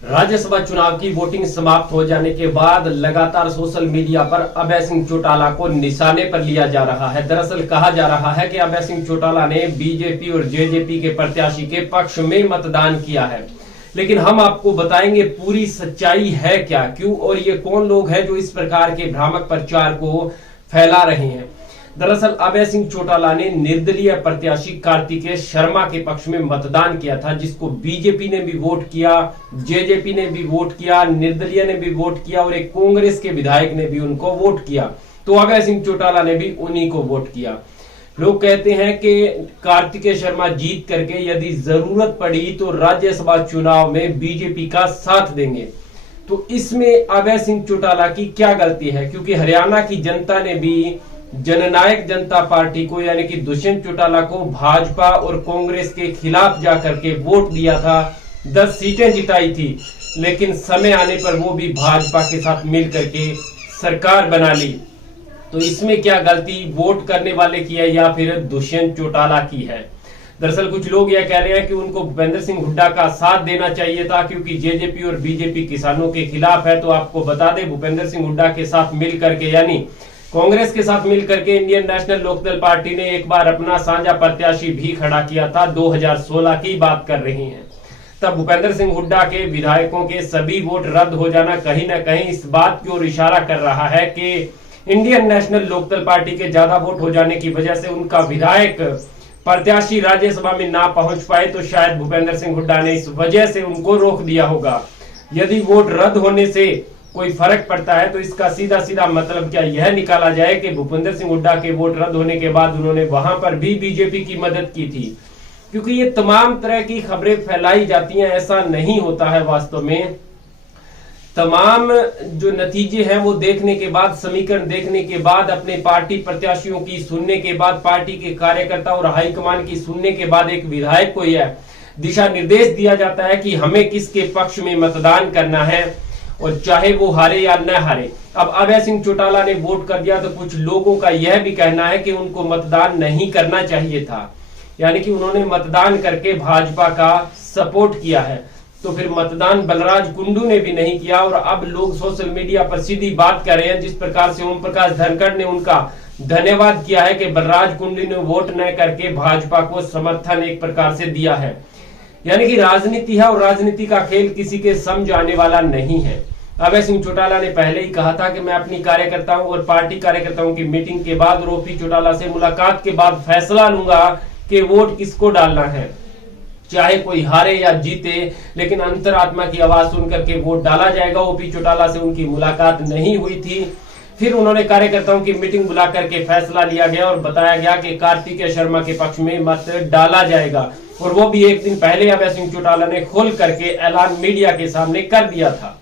राज्यसभा चुनाव की वोटिंग समाप्त हो जाने के बाद लगातार सोशल मीडिया पर अभय सिंह चौटाला को निशाने पर लिया जा रहा है। दरअसल कहा जा रहा है कि अभय सिंह चौटाला ने बीजेपी और जेजेपी के प्रत्याशी के पक्ष में मतदान किया है, लेकिन हम आपको बताएंगे पूरी सच्चाई है क्या, क्यों और ये कौन लोग हैं जो इस प्रकार के भ्रामक प्रचार को फैला रहे हैं। दरअसल अभय सिंह चौटाला ने निर्दलीय प्रत्याशी कार्तिकेय शर्मा के पक्ष में मतदान किया था, जिसको बीजेपी ने भी वोट किया, जेजेपी ने भी वोट किया, निर्दलीय ने भी वोट किया और एक कांग्रेस के विधायक ने भी उनको वोट किया। तो अभय सिंह चौटाला ने भी उन्हीं को वोट किया। लोग कहते हैं कि कार्तिकेय शर्मा जीत करके यदि जरूरत पड़ी तो राज्यसभा चुनाव में बीजेपी का साथ देंगे। तो इसमें अभय सिंह चौटाला की क्या गलती है, क्योंकि हरियाणा की जनता ने भी जननायक जनता पार्टी को यानी कि दुष्यंत चौटाला को भाजपा और कांग्रेस के खिलाफ जाकर के वोट दिया था, 10 सीटें जिताई थी, लेकिन समय आने पर वो भी भाजपा के साथ मिलकर के सरकार बना ली। तो इसमें क्या गलती वोट करने वाले की है या फिर दुष्यंत चौटाला की है। दरअसल कुछ लोग यह कह रहे हैं कि उनको भूपेंद्र सिंह हुड्डा का साथ देना चाहिए था, क्योंकि जेजेपी और बीजेपी किसानों के खिलाफ है। तो आपको बता दें, भूपेंद्र सिंह हुड्डा के साथ मिल करके यानी कांग्रेस के साथ मिलकर के इंडियन नेशनल लोकदल पार्टी ने एक बार अपना साझा प्रत्याशी भी खड़ा किया था। 2016 की बात कर रही हैं। तब भूपेंद्र सिंह हुड्डा के विधायकों के सभी वोट रद्द हो जाना कहीं ना कहीं इस बात की ओर इशारा कर रहा है कि इंडियन नेशनल लोकदल पार्टी के ज्यादा वोट हो जाने की वजह से उनका विधायक प्रत्याशी राज्यसभा में ना पहुंच पाए, तो शायद भूपेंद्र सिंह हुड्डा ने इस वजह से उनको रोक दिया होगा। यदि वोट रद्द होने से कोई फर्क पड़ता है तो इसका सीधा सीधा मतलब क्या यह निकाला जाए कि भूपेंद्र सिंह हुड्डा के वोट रद्द होने के बाद उन्होंने वहां पर भी बीजेपी की मदद की थी। क्योंकि ये तमाम तरह की खबरें फैलाई जाती हैं, ऐसा नहीं होता है। वास्तव में तमाम जो नतीजे हैं वो देखने के बाद, समीकरण देखने के बाद, अपने पार्टी प्रत्याशियों की सुनने के बाद, पार्टी के कार्यकर्ता और हाईकमान की सुनने के बाद एक विधायक को यह दिशा निर्देश दिया जाता है कि हमें किसके पक्ष में मतदान करना है, और चाहे वो हारे या न हारे। अब अभय सिंह चौटाला ने वोट कर दिया तो कुछ लोगों का यह भी कहना है कि उनको मतदान नहीं करना चाहिए था, यानी कि उन्होंने मतदान करके भाजपा का सपोर्ट किया है। तो फिर मतदान बलराज कुंडू ने भी नहीं किया, और अब लोग सोशल मीडिया पर सीधी बात कर रहे हैं, जिस प्रकार से ओम प्रकाश धनखड़ ने उनका धन्यवाद किया है कि बलराज कुंडू ने वोट न करके भाजपा को समर्थन एक प्रकार से दिया है। यानी कि राजनीति है और राजनीति का खेल किसी के समझ आने वाला नहीं है। अभय सिंह चौटाला ने पहले ही कहा था कि मैं अपनी कार्यकर्ताओं और पार्टी कार्यकर्ताओं की मीटिंग के बाद और ओपी चौटाला से मुलाकात के बाद फैसला लूंगा कि वोट किसको डालना है, चाहे कोई हारे या जीते, लेकिन अंतरात्मा की आवाज सुनकर के वोट डाला जाएगा। ओपी चौटाला से उनकी मुलाकात नहीं हुई थी। फिर उन्होंने कार्यकर्ताओं की मीटिंग बुला करके फैसला लिया गया और बताया गया कि कार्तिकेय शर्मा के पक्ष में मत डाला जाएगा, और वो भी एक दिन पहले अभय सिंह चौटाला ने खोल करके ऐलान मीडिया के सामने कर दिया था।